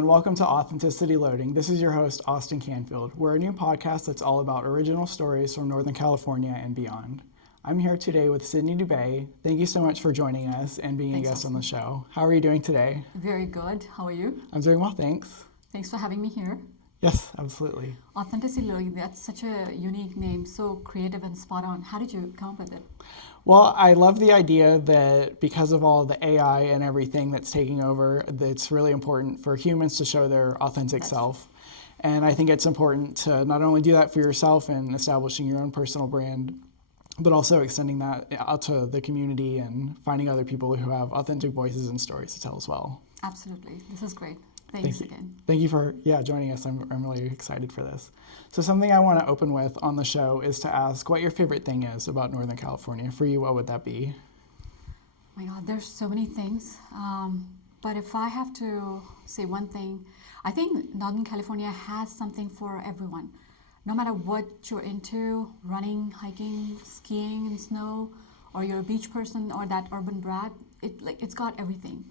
everyone. Welcome to Authenticity Loading. This is your host, Austin Canfield. We're a new podcast that's all about original stories from Northern California and beyond. I'm here today with Sydney Dubé. Thank you so much for joining us and being a guest on the show. How are you doing today? Very good. How are you? I'm doing well, thanks. Thanks for having me here. Yes, absolutely. Authenticity Loading, that's such a unique name, so creative and spot on. How did you come up with it? Well, I love the idea that because of all the AI and everything that's taking over, that it's really important for humans to show their authentic self. And I think it's important to not only do that for yourself and establishing your own personal brand, but also extending that out to the community and finding other people who have authentic voices and stories to tell as well. Absolutely. This is great. Thanks again. Thank you for joining us. I'm really excited for this. So something I want to open with on the show is to ask what your favorite thing is about Northern California. For you, what would that be? Oh my God, there's so many things. But if I have to say one thing, I think Northern California has something for everyone. No matter what you're into, running, hiking, skiing in snow, or you're a beach person or that urban brat, it's got everything.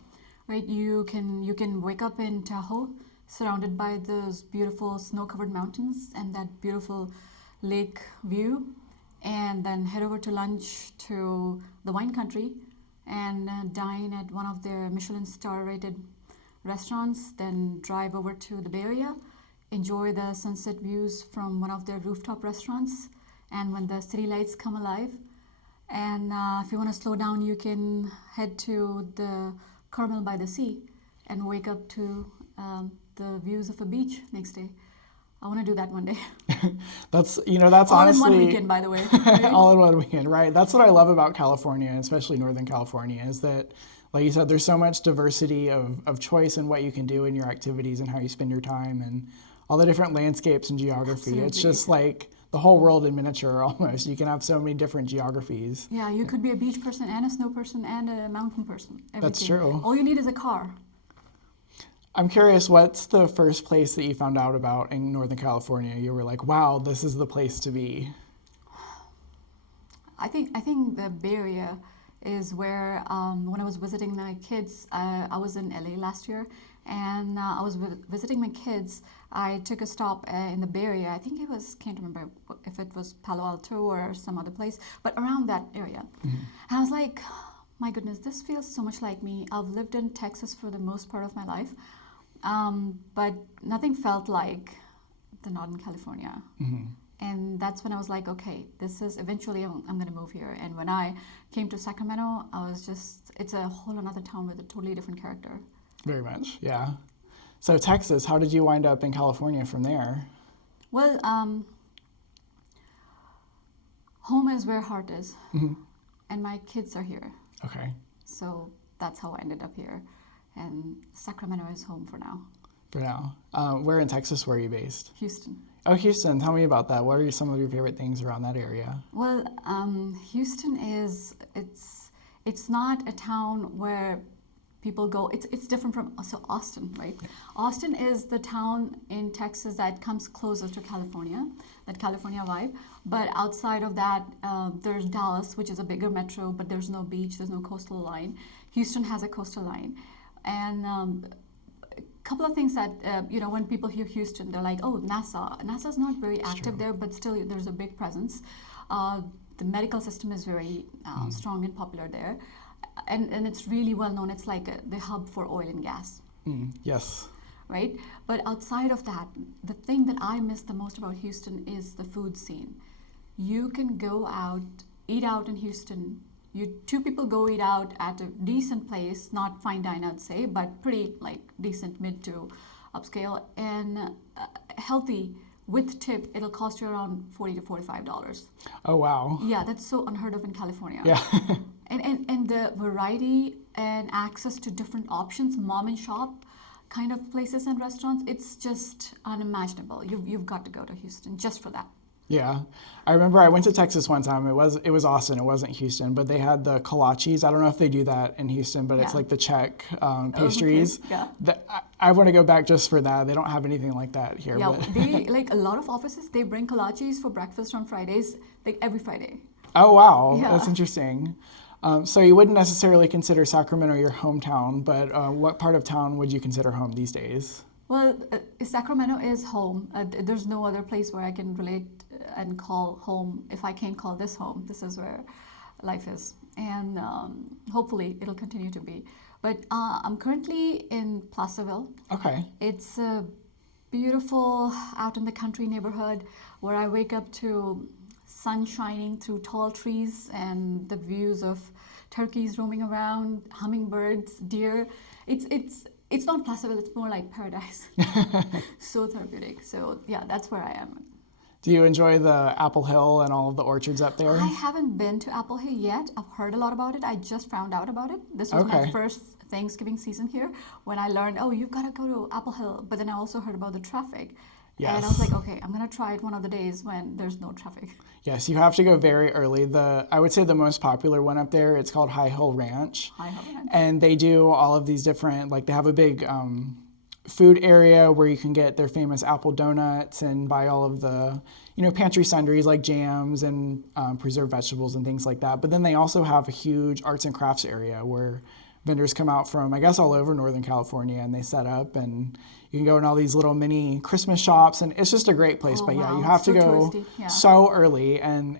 Right, you can wake up in Tahoe, surrounded by those beautiful snow-covered mountains and that beautiful lake view, and then head over to lunch to the wine country and dine at one of their Michelin star-rated restaurants, then drive over to the Bay Area, enjoy the sunset views from one of their rooftop restaurants, and when the city lights come alive. And if you want to slow down, you can head to the Carmel by the Sea and wake up to the views of a beach next day. I want to do that one day. That's honestly all in one weekend, by the way. Right? All in one weekend, right? That's what I love about California, especially Northern California, is that, like you said, there's so much diversity of choice in what you can do in your activities and how you spend your time and all the different landscapes and geography. Absolutely. It's just like the whole world in miniature almost. You can have so many different geographies. Yeah, you could be a beach person and a snow person and a mountain person. Everything. That's true. All you need is a car. I'm curious, what's the first place that you found out about in Northern California? You were like, wow, this is the place to be. I think the Bay Area is where, when I was visiting my kids, I was in LA last year, and I was visiting my kids. I took a stop in the Bay Area. I think can't remember if it was Palo Alto or some other place, but around that area. Mm-hmm. And I was like, my goodness, this feels so much like me. I've lived in Texas for the most part of my life, but nothing felt like the Northern California. Mm-hmm. And that's when I was like, okay, this is eventually I'm going to move here. And when I came to Sacramento, it's a whole another town with a totally different character. Very much, yeah. So Texas, how did you wind up in California from there? Well, home is where heart is. Mm-hmm. And my kids are here. Okay. So that's how I ended up here. And Sacramento is home for now. For now. Where in Texas were you based? Houston. Oh, Houston. Tell me about that. What are some of your favorite things around that area? Well, Houston it's not a town where people go. It's different from Austin, right? Austin is the town in Texas that comes closer to California, that California vibe. But outside of that, there's Dallas, which is a bigger metro, but there's no beach, there's no coastal line. Houston has a coastal line. And a couple of things that, when people hear Houston, they're like, oh, NASA. NASA's not very active there, but still there's a big presence. The medical system is very strong and popular there. And it's really well known. It's like the hub for oil and gas. Yes. Right? But outside of that, the thing that I miss the most about Houston is the food scene. You can go out, eat out in Houston. Two people go eat out at a decent place, not fine dine, I'd say, but pretty like decent mid to upscale and healthy. With tip, it'll cost you around $40 to $45. Oh, wow. Yeah, that's so unheard of in California. Yeah. and the variety and access to different options, mom and shop kind of places and restaurants, it's just unimaginable. You've got to go to Houston just for that. Yeah, I remember I went to Texas one time. It was Austin. It wasn't Houston, but they had the kolaches. I don't know if they do that in Houston, but it's like the Czech pastries. Okay. Yeah. I want to go back just for that. They don't have anything like that here. Yeah, they like a lot of offices. They bring kolaches for breakfast on Fridays, like every Friday. Oh wow, yeah. That's interesting. So you wouldn't necessarily consider Sacramento your hometown, but what part of town would you consider home these days? Well, Sacramento is home. There's no other place where I can relate and call home. If I can't call this home, this is where life is. And hopefully it'll continue to be. But I'm currently in Placerville. Okay. It's a beautiful out in the country neighborhood where I wake up to sun shining through tall trees and the views of turkeys roaming around, hummingbirds, deer. It's not Placerville, it's more like paradise. So therapeutic. So yeah, that's where I am. Do you enjoy the Apple Hill and all of the orchards up there? I haven't been to Apple Hill yet. I've heard a lot about it. I just found out about it. This was my Okay. first Thanksgiving season here when I learned, oh, you've got to go to Apple Hill. But then I also heard about the traffic. And I was Yes. like, okay, I'm going to try it one of the days when there's no traffic. Yes, you have to go very early. I would say the most popular one up there, it's called High Hill Ranch. I haven't. And they do all of these different, like they have a big food area where you can get their famous apple donuts and buy all of the, pantry sundries like jams and preserved vegetables and things like that. But then they also have a huge arts and crafts area where vendors come out from, I guess, all over Northern California, and they set up, and you can go in all these little mini Christmas shops, and it's just a great place. Oh, But yeah, wow. you have to So go touristy, yeah. so early, and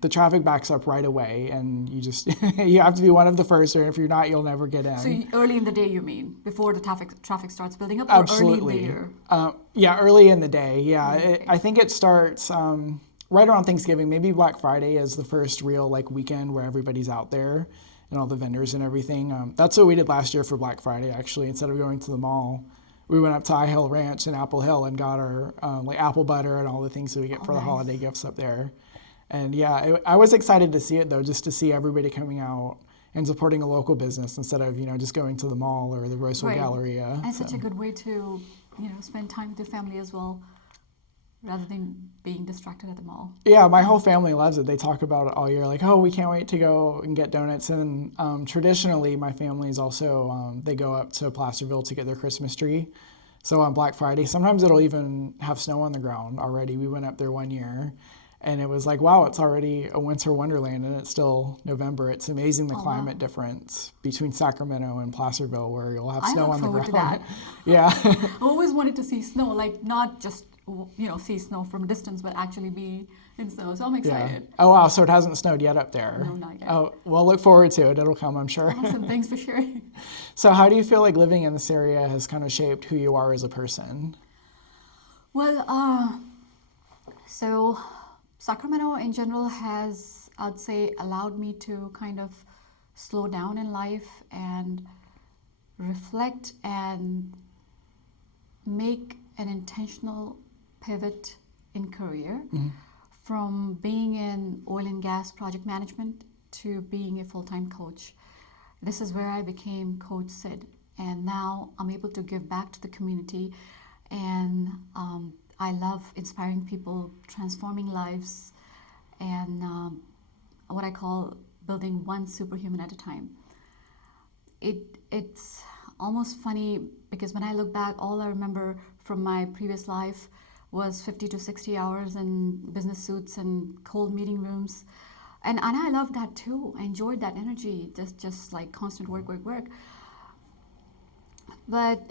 the traffic backs up right away, and you just you have to be one of the first, or if you're not, you'll never get in. So early in the day, you mean, before the traffic starts building up, or Absolutely. early in the year? Yeah, early in the day. Yeah, Okay. I think it starts right around Thanksgiving. Maybe Black Friday is the first real weekend where everybody's out there and all the vendors and everything. That's what we did last year for Black Friday. Actually, instead of going to the mall, we went up to High Hill Ranch in Apple Hill and got our apple butter and all the things that we get for the nice. holiday gifts up there. And yeah, I was excited to see it though, just to see everybody coming out and supporting a local business instead of just going to the mall or the Roseville Right. Galleria. And So- such a good way to, spend time with your family as well, rather than being distracted at the mall. Yeah, my whole family loves it. They talk about it all year, like, oh, we can't wait to go and get donuts. And traditionally, my family's also, they go up to Placerville to get their Christmas tree. So on Black Friday, sometimes it'll even have snow on the ground already. We went up there one year, and it was like, wow, it's already a winter wonderland, and it's still November. It's amazing the Oh, wow. climate difference between Sacramento and Placerville, where you'll have I snow look on the forward ground. to that. Yeah. I always wanted to see snow, like not just see snow from a distance, but actually be in snow. So I'm Yeah. excited. Oh, wow. So it hasn't snowed yet up there. No, not yet. Oh, well, look forward to it. It'll come, I'm sure. Awesome, thanks for sharing. So how do you feel like living in this area has kind of shaped who you are as a person? Well, so Sacramento in general has, I'd say, allowed me to kind of slow down in life and reflect and make an intentional pivot in career from being in oil and gas project management to being a full-time coach. This is where I became Coach Sid, and now I'm able to give back to the community, and I love inspiring people, transforming lives, and what I call building one superhuman at a time. It's almost funny because when I look back, all I remember from my previous life was 50 to 60 hours in business suits and cold meeting rooms. And I loved that too. I enjoyed that energy, just like constant work. But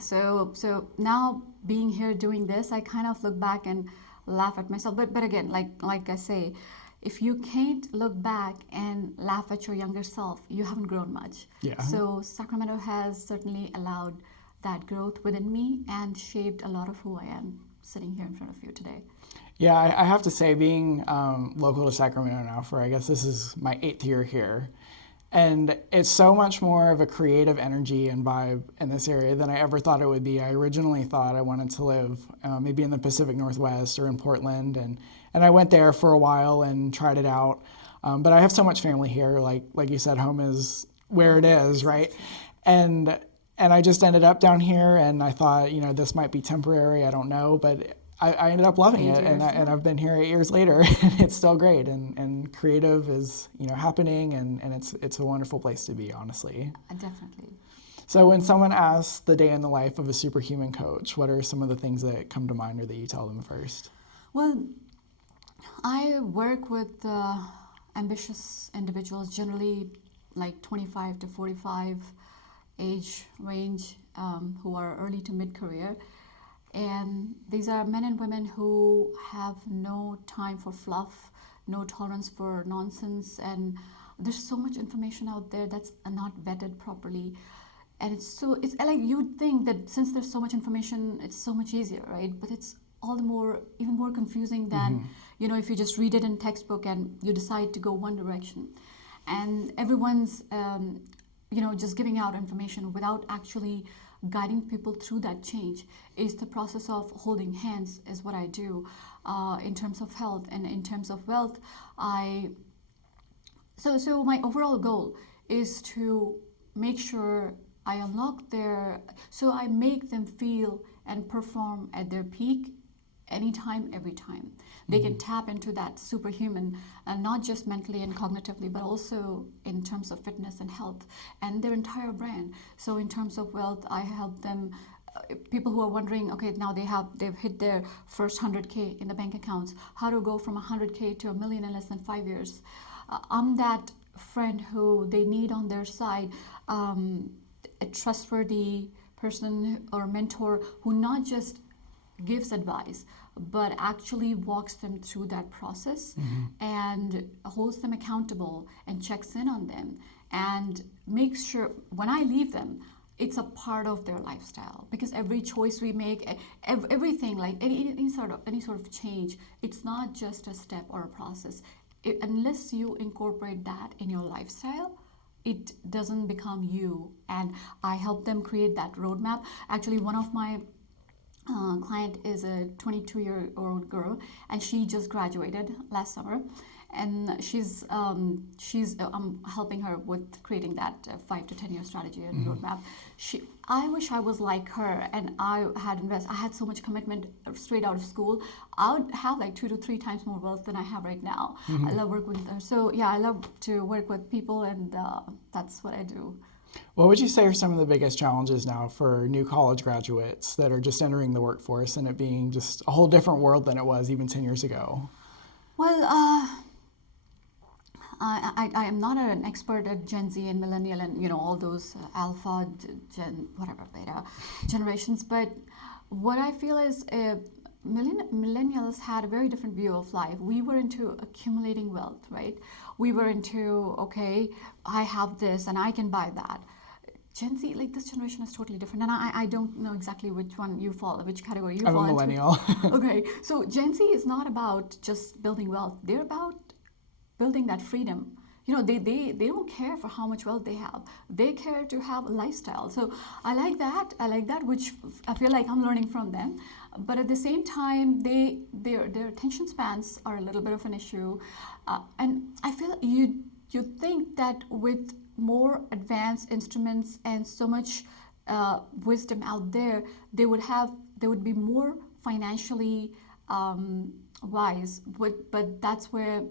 so now being here doing this, I kind of look back and laugh at myself. But again, like I say, if you can't look back and laugh at your younger self, you haven't grown much. Yeah. So Sacramento has certainly allowed that growth within me and shaped a lot of who I am sitting here in front of you today. Yeah, I have to say, being local to Sacramento now for, I guess this is my 8th year here, and it's so much more of a creative energy and vibe in this area than I ever thought it would be. I originally thought I wanted to live maybe in the Pacific Northwest or in Portland, and I went there for a while and tried it out. But I have so much family here, like you said, home is where it is, right? And I just ended up down here, and I thought, this might be temporary, I don't know, but I ended up loving 8 it, years, and I've been here 8 years later, and it's still great, and creative is happening, and it's a wonderful place to be, honestly. Definitely. So when someone asks the day in the life of a superhuman coach, what are some of the things that come to mind or that you tell them first? Well, I work with ambitious individuals, generally like 25 to 45 age range, who are early to mid-career. And these are men and women who have no time for fluff, no tolerance for nonsense, and there's so much information out there that's not vetted properly. And it's like you'd think that since there's so much information, it's so much easier, right? But it's all the more, even more confusing than, if you just read it in textbook and you decide to go one direction. And everyone's, just giving out information without actually guiding people through that change. Is the process of holding hands is what I do in terms of health and in terms of wealth. So my overall goal is to make sure I unlock I make them feel and perform at their peak anytime, every time. They can tap into that superhuman, and not just mentally and cognitively, but also in terms of fitness and health and their entire brand. So in terms of wealth, I help them. People who are wondering, okay, now they've hit their first 100K in the bank accounts. How to go from 100K to $1 million in less than 5 years? I'm that friend who they need on their side, a trustworthy person or mentor who not just gives advice, but actually walks them through that process and holds them accountable and checks in on them and makes sure when I leave them, it's a part of their lifestyle. Because every choice we make, everything, like any sort of change, it's not just a step or a process. Unless you incorporate that in your lifestyle, it doesn't become you. And I help them create that roadmap. Actually, one of my client is a 22-year-old girl, and she just graduated last summer, and I'm helping her with creating that 5 to 10 year strategy and roadmap. I wish I was like her, and I had so much commitment straight out of school. I would have like 2 to 3 times more wealth than I have right now. I love working with her. So yeah, I love to work with people, and that's what I do. What would you say are some of the biggest challenges now for new college graduates that are just entering the workforce and it being just a whole different world than it was even 10 years ago? Well, I am not an expert at Gen Z and millennial and all those alpha, gen, whatever, beta generations, but what I feel is millennials had a very different view of life. We were into accumulating wealth, right? We were into, okay, I have this and I can buy that. Gen Z, like this generation is totally different. And I don't know exactly which one you fall, which category you fall into. I'm a millennial. Okay, so Gen Z is not about just building wealth. They're about building that freedom. They don't care for how much wealth they have. They care to have a lifestyle. So I like that, which I feel like I'm learning from them. But at the same time, their attention spans are a little bit of an issue. And I feel you think that with more advanced instruments and so much wisdom out there, they would be more financially wise. But that's where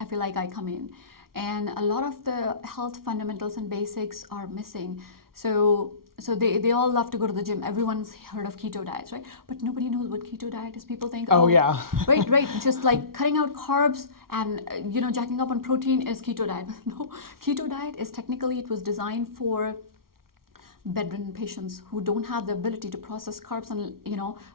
I feel like I come in. And a lot of the health fundamentals and basics are missing. So they all love to go to the gym. Everyone's heard of keto diets, right? But nobody knows what keto diet is. People think, oh yeah, right, just like cutting out carbs and jacking up on protein is keto diet. No, keto diet is technically, it was designed for bedridden patients who don't have the ability to process carbs and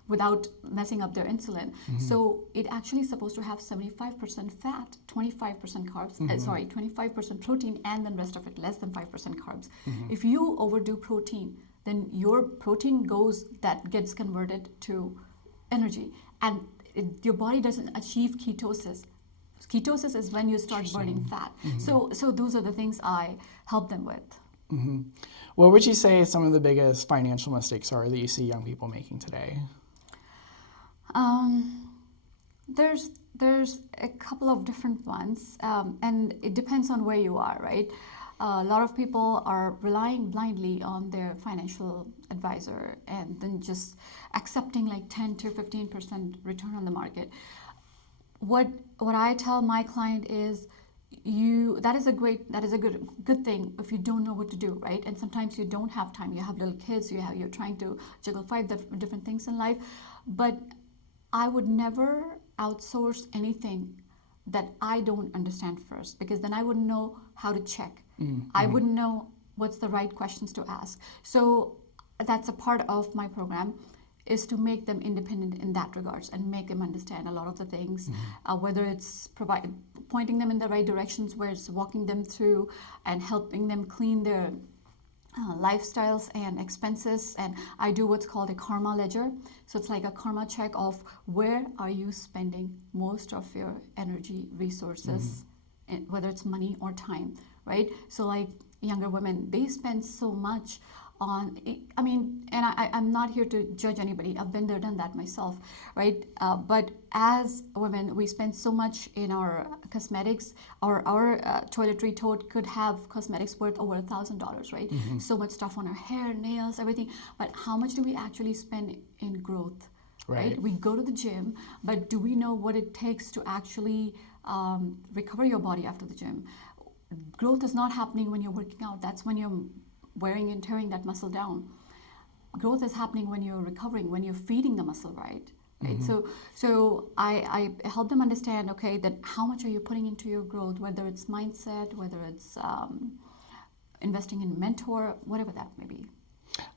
without messing up their insulin. So it actually is supposed to have 75% fat, 25% carbs, 25% protein, and then rest of it less than 5% carbs. If you overdo protein, then your protein gets converted to energy, and your body doesn't achieve ketosis. Ketosis is when you start burning fat. So those are the things I help them with. What would you say some of the biggest financial mistakes are that you see young people making today? There's a couple of different ones, and it depends on where you are, right? A lot of people are relying blindly on their financial advisor and then just accepting like 10 to 15% return on the market. What I tell my client is, that is a good thing if you don't know what to do, right? And sometimes you don't have time. You have little kids. You're trying to juggle 5 different things in life. But I would never outsource anything that I don't understand first, because then I wouldn't know how to check. I wouldn't know what's the right questions to ask. So that's a part of my program, is to make them independent in that regards and make them understand a lot of the things, whether it's pointing them in the right directions, where it's walking them through and helping them clean their lifestyles and expenses. And I do what's called a karma ledger. So it's like a karma check of where are you spending most of your energy, resources, whether it's money or time, right? So like younger women, they spend so much on, I mean, and I'm not here to judge anybody. I've been there, done that myself, right? But as women, we spend so much in our cosmetics. Our toiletry tote could have cosmetics worth over $1,000, right? So much stuff on our hair, nails, everything. But how much do we actually spend in growth, right? We go to the gym, but do we know what it takes to actually recover your body after the gym? Growth is not happening when you're working out. That's when you're wearing and tearing that muscle down. Growth is happening when you're recovering, when you're feeding the muscle right? So I help them understand, okay, that how much are you putting into your growth, whether it's mindset, whether it's investing in a mentor, whatever that may be.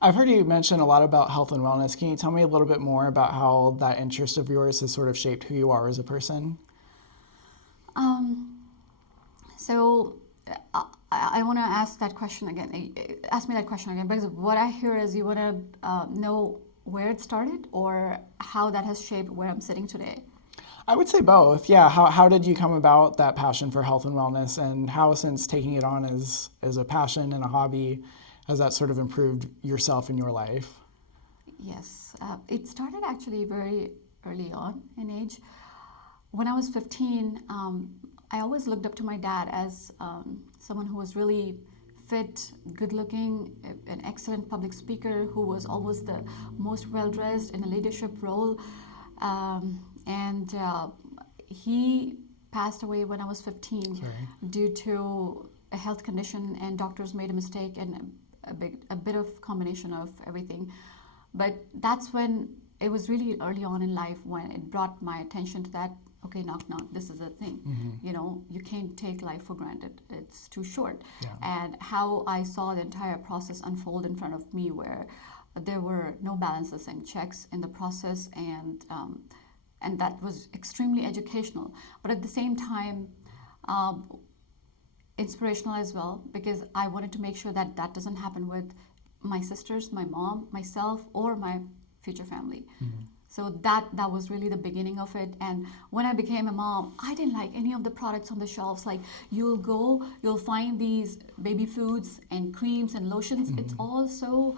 I've heard you mention a lot about health and wellness. Can you tell me a little bit more about how that interest of yours has sort of shaped who you are as a person? So I want to ask that question again. Ask me that question again, because what I hear is you want to know where it started or how that has shaped where I'm sitting today. I would say both. Yeah. How did you come about that passion for health and wellness, and how, since taking it on as a passion and a hobby, has that sort of improved yourself and your life? Yes. It started actually very early on in age. When I was 15, I always looked up to my dad as someone who was really fit, good looking, an excellent public speaker, who was always the most well dressed in a leadership role. And he passed away when I was 15 due to a health condition, and doctors made a mistake and a bit of combination of everything. But that's when it was really early on in life when it brought my attention to that. Okay, knock, this is a thing. You know, you can't take life for granted. It's too short. And how I saw the entire process unfold in front of me, where there were no balances and checks in the process, and that was extremely educational. But at the same time, inspirational as well, because I wanted to make sure that that doesn't happen with my sisters, my mom, myself, or my future family. So that was really the beginning of it. And when I became a mom, I didn't like any of the products on the shelves. Like, you'll find these baby foods and creams and lotions. It's all so,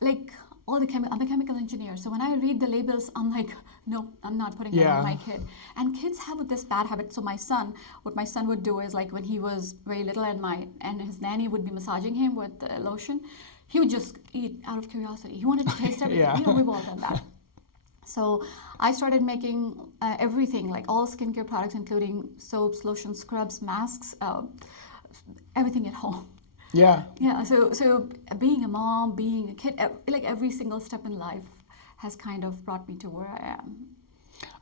like, I'm a chemical engineer. So when I read the labels, I'm like, no, I'm not putting that on my kid. And kids have this bad habit. So what my son would do is, like, when he was very little and his nanny would be massaging him with the lotion, he would just eat out of curiosity. He wanted to taste everything. You know, we've all done that. So I started making everything, like all skincare products, including soaps, lotions, scrubs, masks, everything at home. Yeah. So being a mom, being a kid, like every single step in life has kind of brought me to where I am.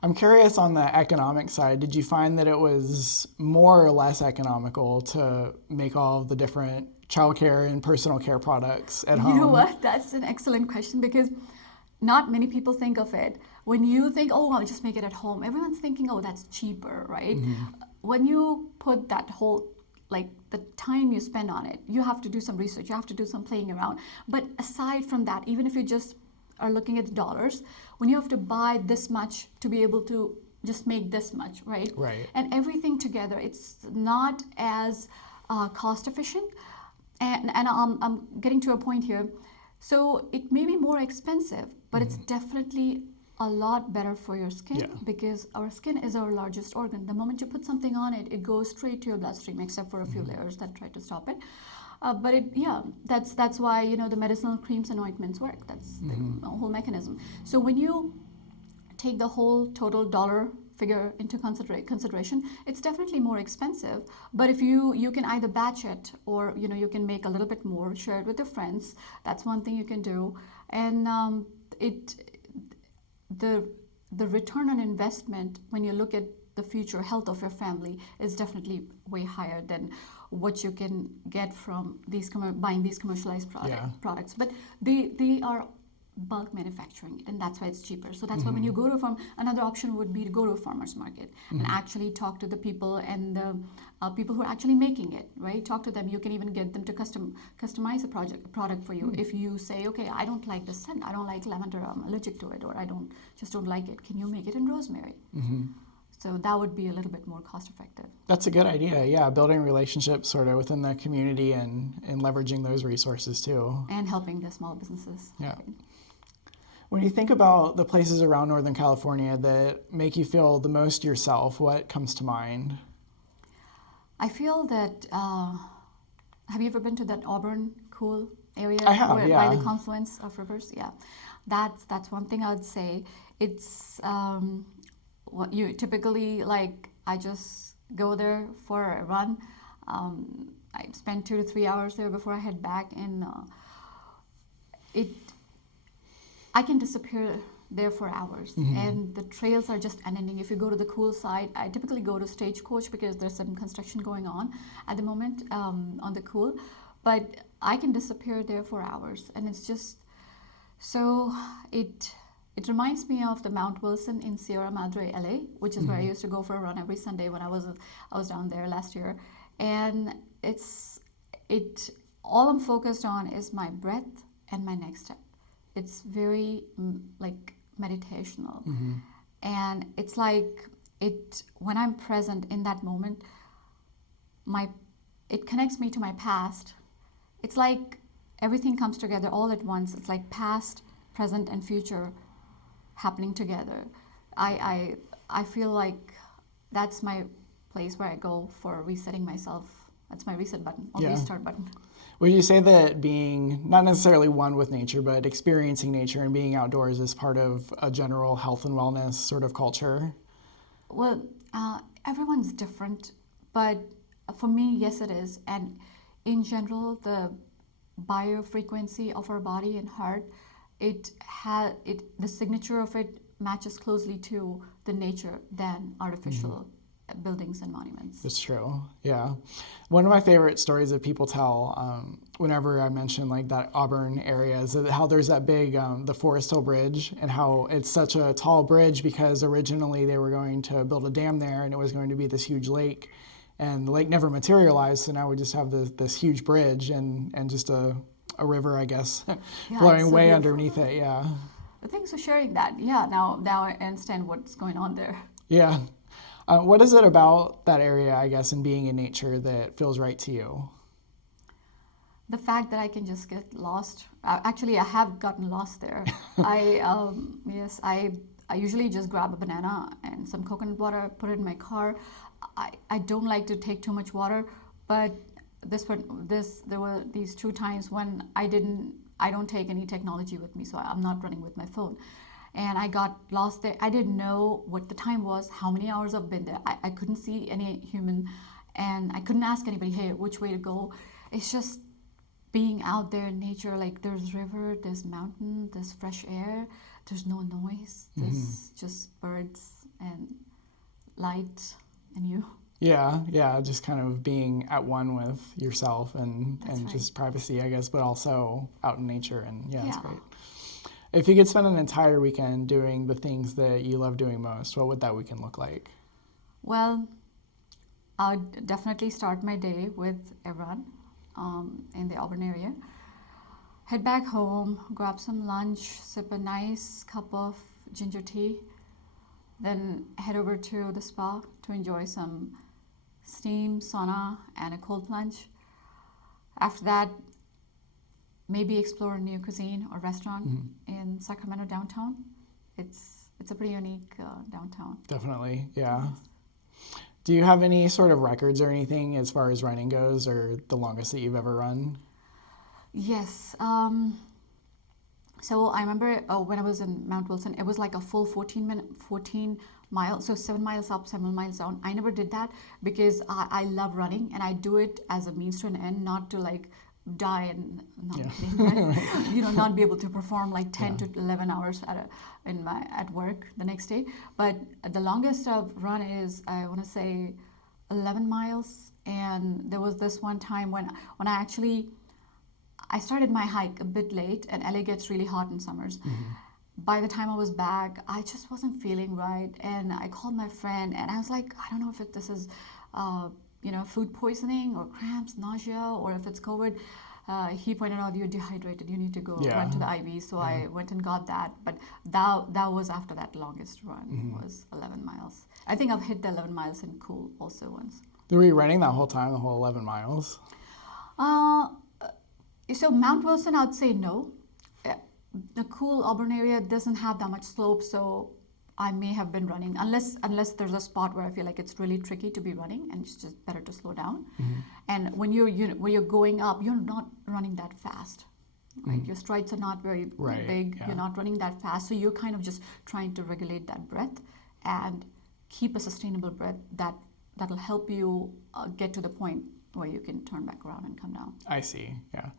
I'm curious, on the economic side, did you find that it was more or less economical to make all of the different childcare and personal care products at home? You know what? That's an excellent question, because not many people think of it. When you think, oh, I'll just make it at home, everyone's thinking, oh, that's cheaper, right? When you put that whole, like, the time you spend on it, you have to do some research, you have to do some playing around. But aside from that, even if you just are looking at the dollars, when you have to buy this much to be able to just make this much, right? And everything together, it's not as cost efficient. And I'm getting to a point here. So it may be more expensive, but it's definitely a lot better for your skin, because our skin is our largest organ. The moment you put something on it, it goes straight to your bloodstream, except for a few layers that try to stop it. But that's why, you know, the medicinal creams and ointments work. That's the whole mechanism. So when you take the whole total dollar figure into consideration, it's definitely more expensive. But if you can either batch it, or, you know, you can make a little bit more, share it with your friends. That's one thing you can do. And the return on investment, when you look at the future health of your family is definitely way higher than what you can get from buying these commercialized products. But they are bulk manufacturing, and that's why it's cheaper. So that's why when you go to a farm, another option would be to go to a farmer's market and actually talk to the people and the people who are actually making it, right? Talk to them. You can even get them to customize a product for you. If you say, okay, I don't like the scent, I don't like lavender, I'm allergic to it, or I don't like it, can you make it in rosemary? So that would be a little bit more cost effective. That's a good idea. Yeah, building relationships sort of within the community and leveraging those resources too. And helping the small businesses. Yeah. Right? When you think about the places around Northern California that make you feel the most yourself, what comes to mind? I feel that, have you ever been to that Auburn Cool area? I have, yeah. By the confluence of rivers? Yeah. That's one thing I would say. It's what you typically, like, I just go there for a run. I spend 2 to 3 hours there before I head back, and I can disappear there for hours, and the trails are just unending. If you go to the cool side, I typically go to Stagecoach because there's some construction going on at the moment on the cool, but I can disappear there for hours, and it's just so it reminds me of the Mount Wilson in Sierra Madre, LA, which is where I used to go for a run every Sunday when I was down there last year, and all I'm focused on is my breath and my next step. It's very like meditational, and it's like when I'm present in that moment, it connects me to my past. It's like everything comes together all at once. It's like past, present, and future happening together. I feel like that's my place where I go for resetting myself. That's my reset button or restart button. Would you say that being not necessarily one with nature, but experiencing nature and being outdoors is part of a general health and wellness sort of culture? Well, everyone's different, but for me, yes, it is. And in general, the biofrequency of our body and heart, the signature of it matches closely to the nature than artificial buildings and monuments. It's true, yeah. One of my favorite stories that people tell whenever I mention like that Auburn area is how there's that big, the Forest Hill Bridge, and how it's such a tall bridge because originally they were going to build a dam there and it was going to be this huge lake, and the lake never materialized, so now we just have this huge bridge and just a river, I guess, flowing way underneath it, yeah. Thanks for sharing that. Yeah, now I understand what's going on there. Yeah. What is it about that area, I guess, and being in nature that feels right to you? The fact that I can just get lost. Actually, I have gotten lost there. I usually just grab a banana and some coconut water, put it in my car. I don't like to take too much water, but there were these 2 times when I don't take any technology with me, so I'm not running with my phone. And I got lost there. I didn't know what the time was, how many hours I've been there. I couldn't see any human, and I couldn't ask anybody, hey, which way to go. It's just being out there in nature, like there's river, there's mountain, there's fresh air, there's no noise, there's just birds and light and you. Yeah, just kind of being at one with yourself and right. Just privacy, I guess, but also out in nature, and it's great. If you could spend an entire weekend doing the things that you love doing most, what would that weekend look like? Well, I would definitely start my day with a run in the Auburn area. Head back home, grab some lunch, sip a nice cup of ginger tea, then head over to the spa to enjoy some steam, sauna, and a cold plunge. After that, maybe explore a new cuisine or restaurant in Sacramento downtown. It's a pretty unique downtown. Definitely, yeah. Do you have any sort of records or anything as far as running goes, or the longest that you've ever run? Yes. So I remember when I was in Mount Wilson, it was like a full 14 miles, so 7 miles up, 7 miles down. I never did that because I love running, and I do it as a means to an end, not to like die and not, Yeah. not be able to perform like 10 to 11 hours at work the next day. But the longest I've run is, I want to say, 11 miles. And there was this one time when I started my hike a bit late, and LA gets really hot in summers. By the time I was back, I just wasn't feeling right, and I called my friend, and I was like, I don't know if this is, food poisoning or cramps, nausea, or if it's COVID. He pointed out, you're dehydrated. You need to go run to the IV. So I went and got that. But that was after that longest run was 11 miles. I think I've hit the 11 miles in Cool also once. Were you running that whole time, the whole 11 miles? So Mount Wilson, I'd say no. The Cool Auburn area doesn't have that much slope, so I may have been running unless there's a spot where I feel like it's really tricky to be running, and it's just better to slow down. And when you're going up, you're not running that fast. Right? Your strides are not very big. Yeah. You're not running that fast, so you're kind of just trying to regulate that breath and keep a sustainable breath that'll help you get to the point where you can turn back around and come down. I see, yeah.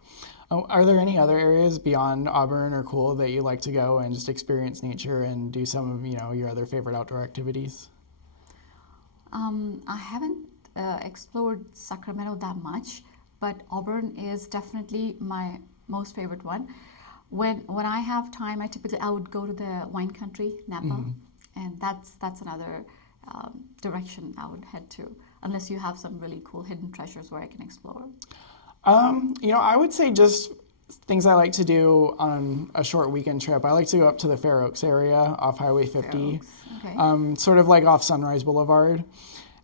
Are there any other areas beyond Auburn or Cool that you like to go and just experience nature and do some of your other favorite outdoor activities? I haven't explored Sacramento that much, but Auburn is definitely my most favorite one. When I have time, I would go to the wine country, Napa, and that's another direction I would head to, unless you have some really cool hidden treasures where I can explore. I would say just things I like to do on a short weekend trip. I like to go up to the Fair Oaks area off Highway 50, Fair Oaks. Okay. Sort of like off Sunrise Boulevard.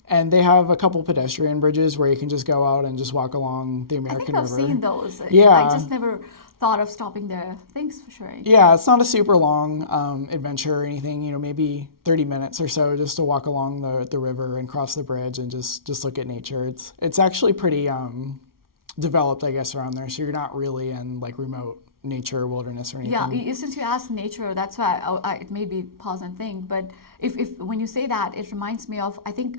And they have a couple pedestrian bridges where you can just go out and just walk along the American I've River. seen those. Yeah. I just never thought of stopping there. Thanks for sharing. Yeah, it's not a super long adventure or anything, maybe 30 minutes or so just to walk along the river and cross the bridge and just look at nature. It's actually pretty developed, I guess, around there, so you're not really in like remote nature, wilderness or anything. Yeah, since you asked nature, that's why it made me pause and think. But if when you say that, it reminds me of, I think,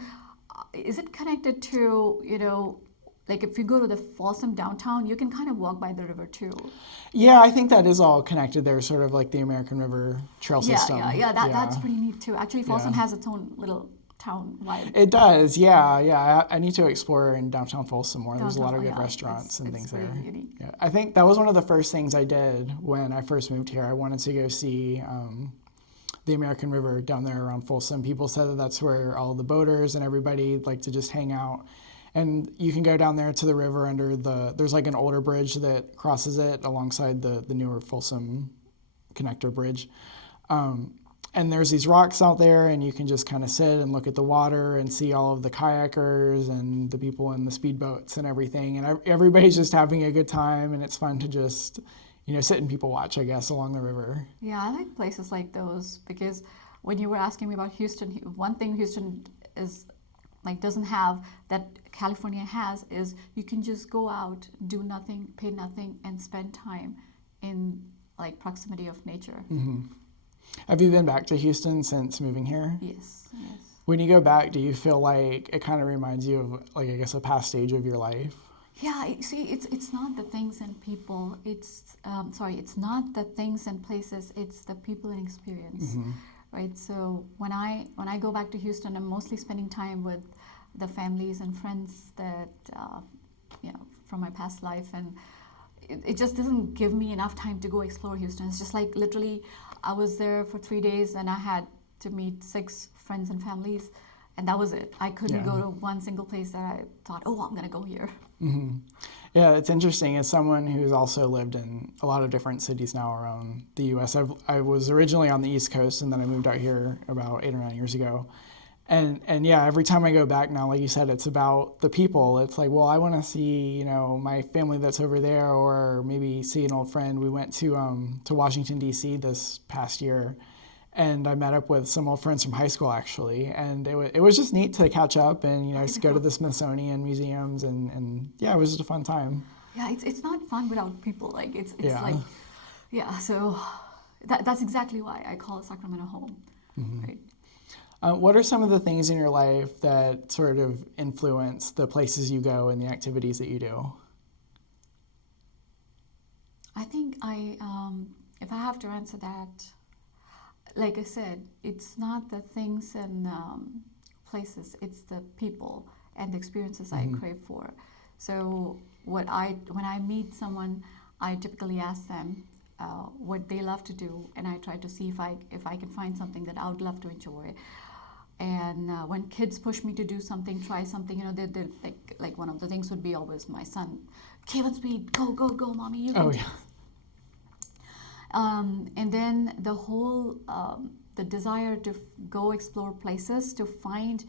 is it connected to, like if you go to the Folsom downtown, you can kind of walk by the river too. Yeah, I think that is all connected there, sort of like the American River trail system. That's pretty neat too. Actually, Folsom has its own little town vibe. It does, yeah. I need to explore in downtown Folsom more. There's a lot of good restaurants and things there. Unique. Yeah, I think that was one of the first things I did when I first moved here. I wanted to go see the American River down there around Folsom. People said that that's where all the boaters and everybody like to just hang out. And you can go down there to the river there's like an older bridge that crosses it alongside the newer Folsom connector bridge. And there's these rocks out there, and you can just kind of sit and look at the water and see all of the kayakers and the people in the speedboats and everything. And everybody's just having a good time, and it's fun to just, sit and people watch, I guess, along the river. Yeah, I like places like those because when you were asking me about Houston, one thing Houston is like doesn't have that California has is you can just go out, do nothing, pay nothing, and spend time in like proximity of nature. Mm-hmm. Have you been back to Houston since moving here? Yes. When you go back, do you feel like it kind of reminds you of, like, I guess, a past stage of your life? Yeah, see, it's not the things and people. It's not the things and places. It's the people and experience, right? So when I go back to Houston, I'm mostly spending time with the families and friends that from my past life, and it just doesn't give me enough time to go explore Houston. It's just like literally, I was there for 3 days and I had to meet 6 friends and families, and that was it. I couldn't go to one single place that I thought, I'm gonna go here. Mm-hmm. Yeah, it's interesting. As someone who's also lived in a lot of different cities now around the U.S., I was originally on the East Coast, and then I moved out here about 8 or 9 years ago. And yeah, every time I go back now, like you said, it's about the people. It's like, well, I want to see, my family that's over there, or maybe see an old friend. We went to Washington, D.C. this past year, and I met up with some old friends from high school, actually. And it was just neat to catch up and, just go to the Smithsonian museums. And yeah, it was just a fun time. Yeah, it's not fun without people. Like, it's yeah. like, yeah, so that's exactly why I call Sacramento home, right? What are some of the things in your life that sort of influence the places you go and the activities that you do? I think if I have to answer that, like I said, it's not the things and places; it's the people and the experiences I crave for. So when I meet someone, I typically ask them what they love to do, and I try to see if I can find something that I would love to enjoy. And when kids push me to do something, try something, they're like one of the things would be always my son, K1 speed, go go go, mommy, you can. Oh do yeah. And then the desire to go explore places, to find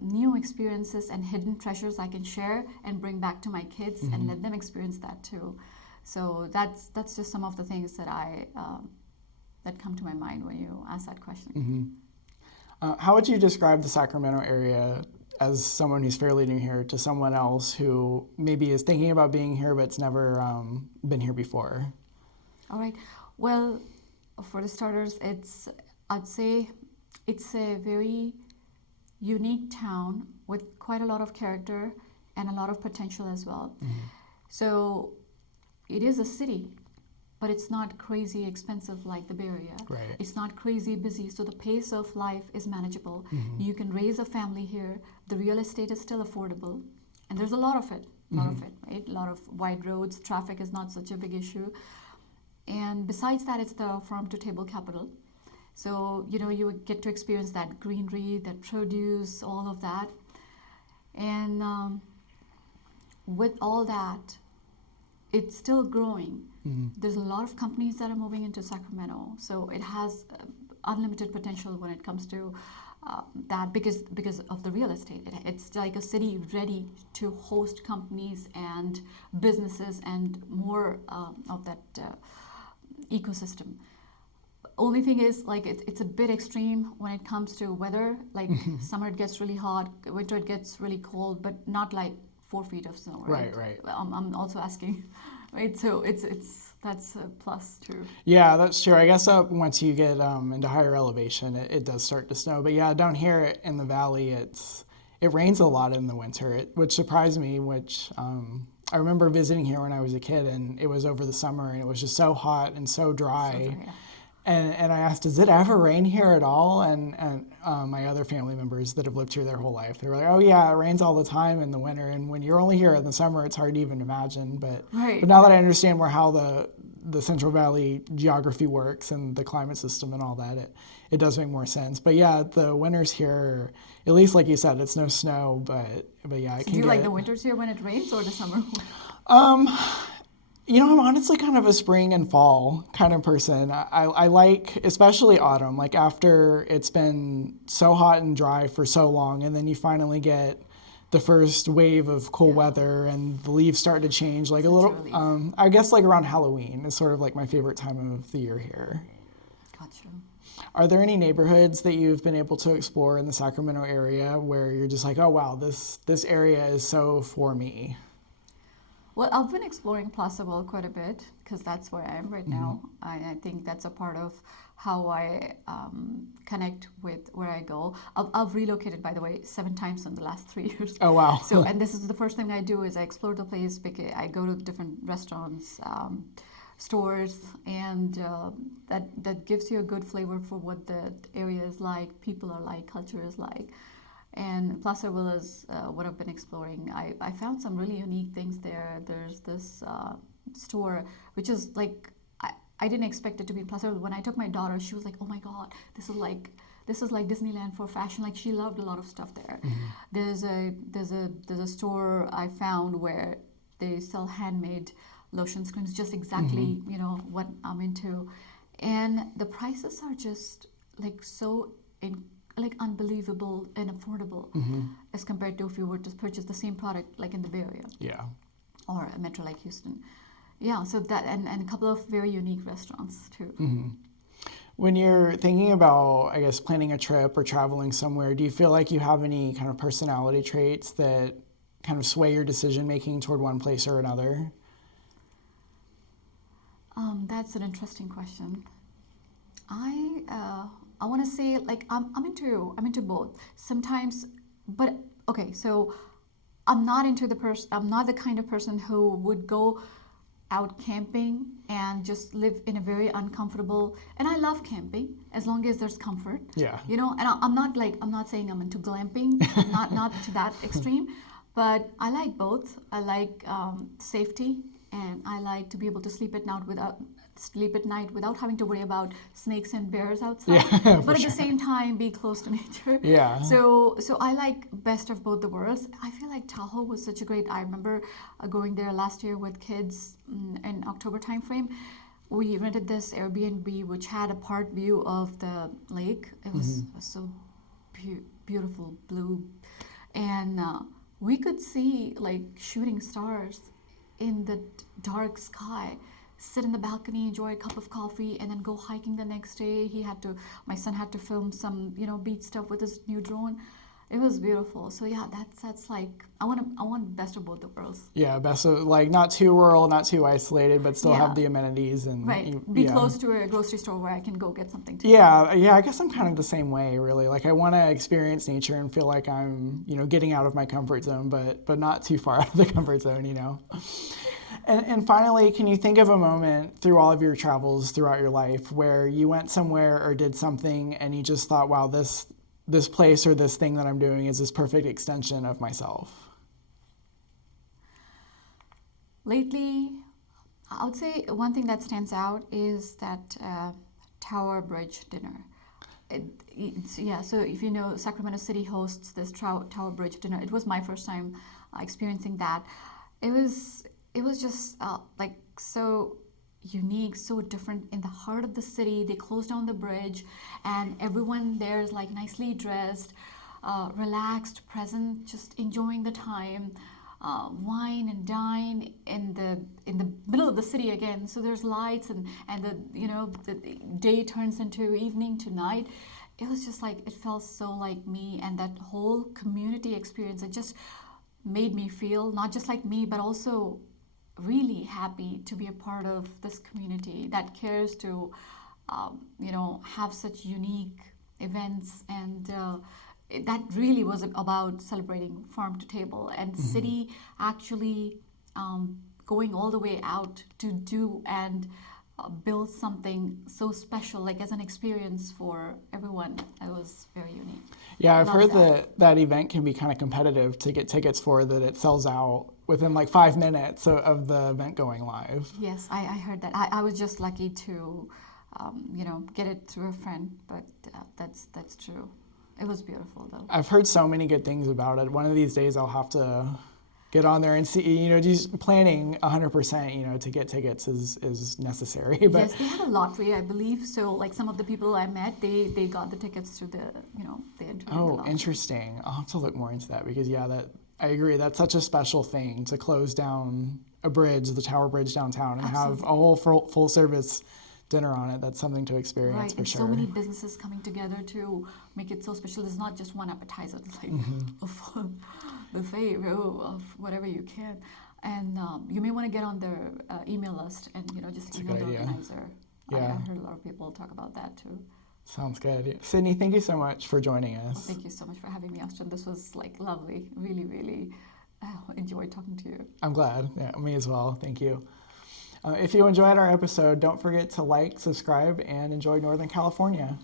new experiences and hidden treasures I can share and bring back to my kids and let them experience that too. So that's just some of the things that that come to my mind when you ask that question. How would you describe the Sacramento area as someone who's fairly new here to someone else who maybe is thinking about being here but's never been here before? All right. Well, for the starters, I'd say it's a very unique town with quite a lot of character and a lot of potential as well. So it is a city, but it's not crazy expensive like the Bay Area. Right. It's not crazy busy, so the pace of life is manageable. You can raise a family here. The real estate is still affordable, and there's a lot of it. Right? A lot of wide roads. Traffic is not such a big issue. And besides that, it's the farm-to-table capital. So, you get to experience that greenery, that produce, all of that. And with all that, it's still growing. There's a lot of companies that are moving into Sacramento. So it has unlimited potential when it comes to that because of the real estate. It's like a city ready to host companies and businesses and more of that ecosystem. Only thing is, like, it's a bit extreme when it comes to weather. Like summer it gets really hot, winter it gets really cold, but not like 4 feet of snow. Right. I'm also asking, right? So that's a plus too. Yeah, that's true. I guess once you get into higher elevation, it does start to snow. But yeah, down here in the valley, it rains a lot in the winter, which surprised me. I remember visiting here when I was a kid, and it was over the summer, and it was just so hot and so dry. Yeah. And I asked, does it ever rain here at all? And my other family members that have lived here their whole life, they were like, oh yeah, it rains all the time in the winter. And when you're only here in the summer, it's hard to even imagine. But now that I understand more how the Central Valley geography works and the climate system and all that, it does make more sense. But yeah, the winters here, at least like you said, it's no snow, but yeah, it can do you get... like the winters here when it rains or the summer? I'm honestly kind of a spring and fall kind of person. I like, especially autumn, like after it's been so hot and dry for so long, and then you finally get the first wave of cool weather and the leaves start to change, like a little, I guess like around Halloween is sort of like my favorite time of the year here. Gotcha. Are there any neighborhoods that you've been able to explore in the Sacramento area where you're just like, oh wow, this area is so for me? Well, I've been exploring Placerville quite a bit because that's where I am right now. I think that's a part of how I connect with where I go. I've relocated, by the way, 7 times in the last 3 years. Oh, wow. So, and this is the first thing I do is I explore the place because I go to different restaurants, stores, and that gives you a good flavor for what the area is like, people are like, culture is like. And Placerville is what I've been exploring. I found some really unique things there. There's this store, which is like, I didn't expect it to be in Placerville. When I took my daughter, she was like, oh my God, this is like Disneyland for fashion. Like, she loved a lot of stuff there. There's a store I found where they sell handmade lotions, creams, just exactly, what I'm into. And the prices are just like so unbelievable and affordable as compared to if you were to purchase the same product like in the Bay Area. Yeah. Or a metro like Houston. Yeah, so that and a couple of very unique restaurants too. When you're thinking about, I guess, planning a trip or traveling somewhere, do you feel like you have any kind of personality traits that kind of sway your decision making toward one place or another? That's an interesting question. I want to say, like, I'm into both sometimes, but okay, so I'm not the kind of person who would go out camping and just live in a very uncomfortable, and I love camping as long as there's comfort. Yeah. You know, and I'm not saying I'm into glamping, not to that extreme, but I like both. I like safety, and I like to be able to sleep at night without having to worry about snakes and bears outside. Yeah, But at sure. the same time, be close to nature. Yeah. So I like best of both the worlds. I feel like Tahoe was such a great. I remember going there last year with kids in October timeframe. We rented this Airbnb which had a part view of the lake. It was so beautiful blue, and we could see like shooting stars in the dark sky. Sit in the balcony, enjoy a cup of coffee, and then go hiking the next day. My son had to film some, beach stuff with his new drone. It was beautiful. So yeah, that's like I want best of both the worlds. Yeah, best of, like, not too rural, not too isolated, but still Yeah. have the amenities and Right. Be yeah. close to a grocery store where I can go get something to eat. Yeah, I guess I'm kind of the same way, really. Like, I want to experience nature and feel like I'm, getting out of my comfort zone, but not too far out of the comfort zone. And finally, can you think of a moment through all of your travels throughout your life where you went somewhere or did something and you just thought, wow, this place or this thing that I'm doing is this perfect extension of myself? Lately, I would say one thing that stands out is that Tower Bridge dinner. So if you know, Sacramento City hosts this Tower Bridge dinner. It was my first time experiencing that. It was just like so unique, so different. In the heart of the city, they closed down the bridge, and everyone there is like nicely dressed, relaxed, present, just enjoying the time. Wine and dine in the middle of the city again. So there's lights, and the day turns into evening to night. It was just like, it felt so like me, and that whole community experience. It just made me feel not just like me, but also really happy to be a part of this community that cares to, have such unique events, and that really was about celebrating farm to table, and city actually going all the way out to do and build something so special, like as an experience for everyone. It was very unique. Yeah, I've Love heard that. that event can be kind of competitive to get tickets for, that it sells out within like 5 minutes of the event going live. Yes, I heard that. I was just lucky to, get it through a friend, but that's true. It was beautiful though. I've heard so many good things about it. One of these days I'll have to get on there and see, just planning 100%, to get tickets is necessary. But Yes, they had a lottery, I believe. So, like some of the people I met, they got the tickets through they entered in the oh, lottery. interesting. I'll have to look more into that because I agree. That's such a special thing to close down a bridge, the Tower Bridge downtown, and have a whole full service dinner on it. That's something to experience Right, for and sure. so many businesses coming together to make it so special. It's not just one appetizer; it's like a full buffet of whatever you can. And you may want to get on their email list and just That's a email good the idea. organizer. I Yeah. heard a lot of people talk about that too. Sounds good. Sydney, thank you so much for joining Well, us. thank you so much for having me, Austin. This was like lovely. Really, really enjoyed talking to you. I'm glad. Yeah, me as well. Thank you. If you enjoyed our episode, don't forget to like, subscribe, and enjoy Northern California.